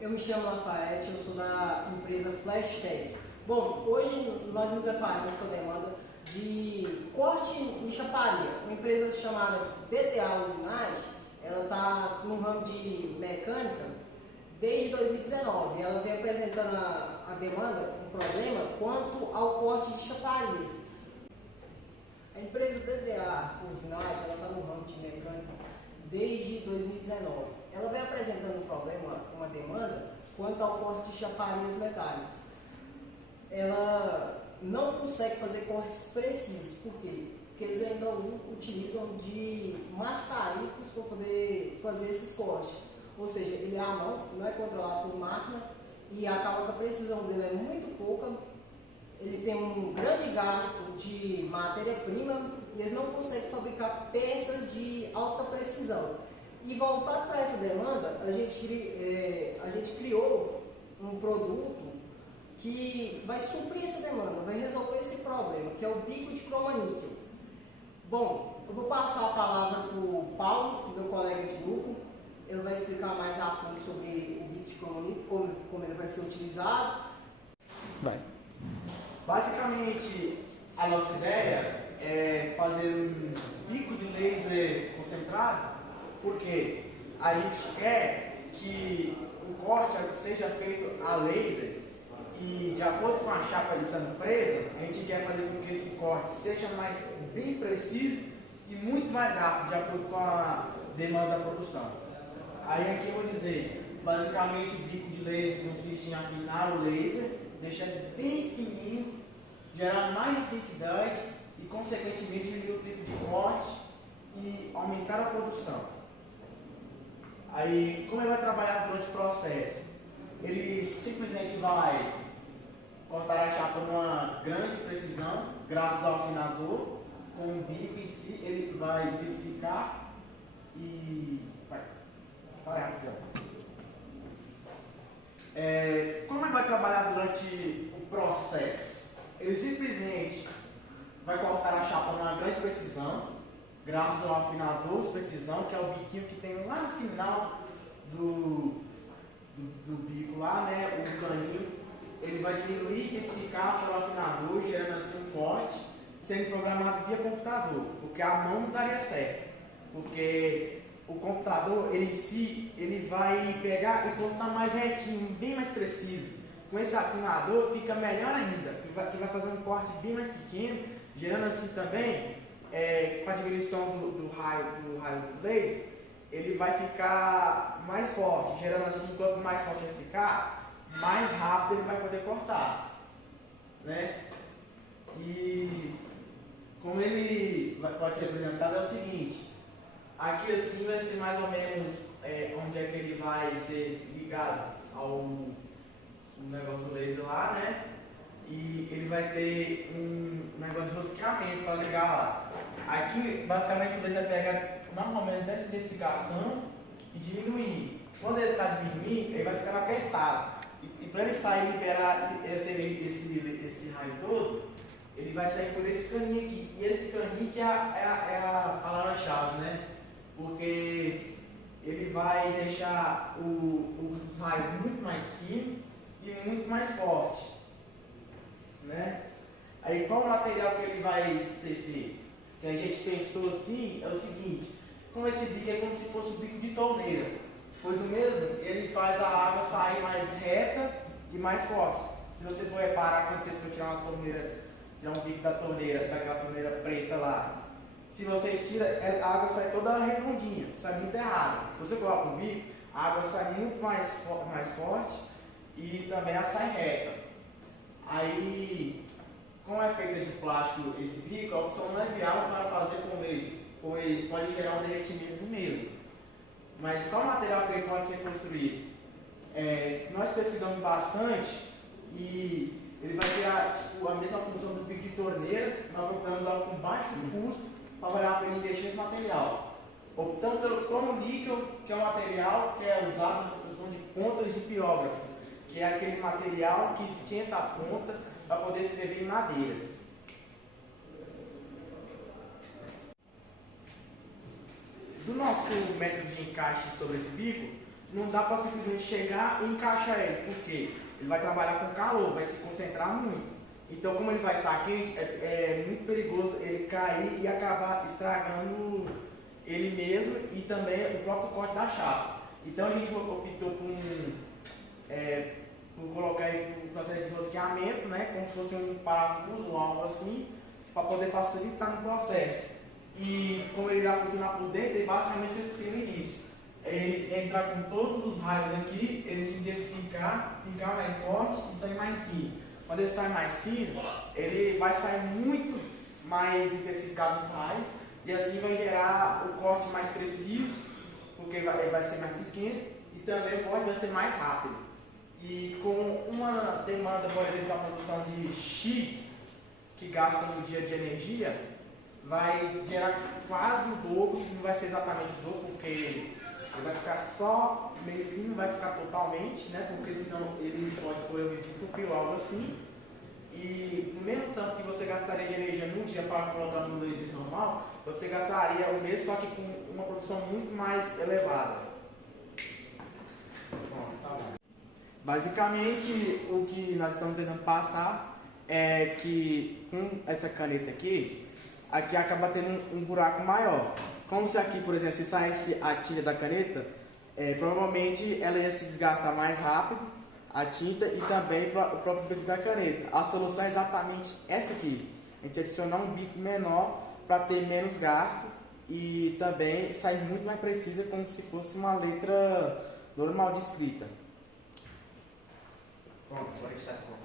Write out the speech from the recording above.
Eu me chamo Lafayette, eu sou da empresa FlashTech. Bom, hoje nós nos deparamos com a demanda de corte em chaparia. Uma empresa chamada DTA Usinagem, ela está no ramo de mecânica desde 2019. Ela vem apresentando a demanda, um problema quanto ao corte de chaparias. A empresa DTA Usinagem, ela está no ramo de mecânica desde 2019. Ela vem apresentando um problema, uma demanda, quanto ao corte de chaparias metálicas. Ela não consegue fazer cortes precisos. Por quê? Porque eles ainda utilizam de maçaricos para poder fazer esses cortes. Ou seja, ele é à mão, não é controlado por máquina e acaba que a precisão dele é muito pouca. Ele tem um grande gasto de matéria-prima e eles não conseguem fabricar peças de alta precisão. E voltado para essa demanda, a gente criou um produto que vai suprir essa demanda, vai resolver esse problema, que é o bico de cromaníquel. Bom, eu vou passar a palavra para o Paulo, meu colega de grupo. Ele vai explicar mais a fundo sobre o bico de cromaníquel, como ele vai ser utilizado. Vai. Basicamente, a nossa ideia é fazer um bico de laser concentrado, porque a gente quer que o corte seja feito a laser e, de acordo com a chapa estando presa, a gente quer fazer com que esse corte seja bem preciso e muito mais rápido, de acordo com a demanda da produção. Aí aqui eu vou dizer, basicamente o bico de laser consiste em afinar o laser, deixar ele bem fininho, gerar mais intensidade e, consequentemente, diminuir o tempo de corte e aumentar a produção. Aí, como ele vai trabalhar durante o processo? Ele simplesmente vai cortar a chapa numa grande precisão, graças ao afinador, com o bico em si, ele vai intensificar e vai parar rapidão. Como ele vai trabalhar durante o processo? Ele simplesmente vai cortar a chapa numa grande precisão, graças ao afinador de precisão, que é o biquinho que tem lá no final do bico lá, né, o caninho. Ele vai diminuir e intensificar pelo afinador, gerando assim um corte, sendo programado via computador, porque a mão não daria certo, porque o computador, ele em si, ele vai pegar e cortar mais retinho, bem mais preciso. Com esse afinador fica melhor ainda, que vai fazer um corte bem mais pequeno, gerando assim também, com a diminuição do raio dos lasers, ele vai ficar mais forte, gerando assim, quanto mais forte ele ficar, mais rápido ele vai poder cortar, né? E como ele pode ser apresentado é o seguinte, aqui assim vai ser mais ou menos onde é que ele vai ser ligado ao negócio do laser lá, né? E ele vai ter um negócio de rosqueamento para ligar lá. Aqui, basicamente, o laser vai pegar normalmente dessa intensificação e diminuir. Quando ele está diminuindo, ele vai ficar apertado. E para ele sair e liberar esse raio todo, ele vai sair por esse caninho aqui. E esse caninho que é a palavra-chave, né? Porque ele vai deixar os raios muito mais finos e muito mais fortes, né? Aí qual o material que ele vai ser feito? Que a gente pensou assim, é o seguinte, como esse bico é como se fosse um bico de torneira, pois do mesmo, ele faz a água sair mais reta e mais forte. Se você for reparar, quando você for tirar uma torneira, tirar um bico da torneira, daquela torneira preta lá, se você estira, a água sai toda redondinha, sai muito errada. Se você coloca um bico, a água sai muito mais forte e também ela sai reta. Aí, como é feita de plástico esse bico, a opção não é viável para fazer com laser, pois pode gerar um derretimento mesmo. Mas qual material que ele pode ser construído? Nós pesquisamos bastante e ele vai ter a mesma função do bico de torneira. Nós procuramos algo com baixo custo para valer a pena investir nesse material. Optamos pelo cromoníquel, que é um material que é usado na construção de pontas de pirógrafo, que é aquele material que esquenta a ponta para poder escrever em madeiras. Do nosso método de encaixe sobre esse bico, não dá para simplesmente chegar e encaixar ele, porque ele vai trabalhar com calor, vai se concentrar muito. Então, como ele vai estar quente, é muito perigoso ele cair e acabar estragando ele mesmo e também o próprio corte da chapa. Então, a gente optou por colocar aí um processo de rosqueamento, né, como se fosse um parafuso ou algo assim, para poder facilitar no processo. E como ele irá funcionar por dentro, ele basicamente fez no início. Ele entrar com todos os raios aqui, ele se intensificar, ficar mais forte e sair mais fino. Quando ele sai mais fino, ele vai sair muito mais intensificado os raios e assim vai gerar o corte mais preciso, porque ele vai ser mais pequeno e também o corte vai ser mais rápido. E com uma demanda, por exemplo, da produção de X, que gasta no dia de energia, vai gerar quase o dobro, não vai ser exatamente o dobro, porque ele vai ficar só meio fino, não vai ficar totalmente, né? Porque senão ele pode correr o risco de entupir ou algo assim. E o mesmo tanto que você gastaria de energia num dia para colocar no laser normal, você gastaria o mesmo, só que com uma produção muito mais elevada. Bom, tá bom. Basicamente, o que nós estamos tentando passar é que com essa caneta aqui acaba tendo um buraco maior. Como se aqui, por exemplo, se saísse a tinta da caneta, provavelmente ela ia se desgastar mais rápido, a tinta e também o próprio bico da caneta. A solução é exatamente essa aqui. A gente adicionar um bico menor para ter menos gasto e também sair muito mais precisa, como se fosse uma letra normal de escrita. Pronto, agora está pronto.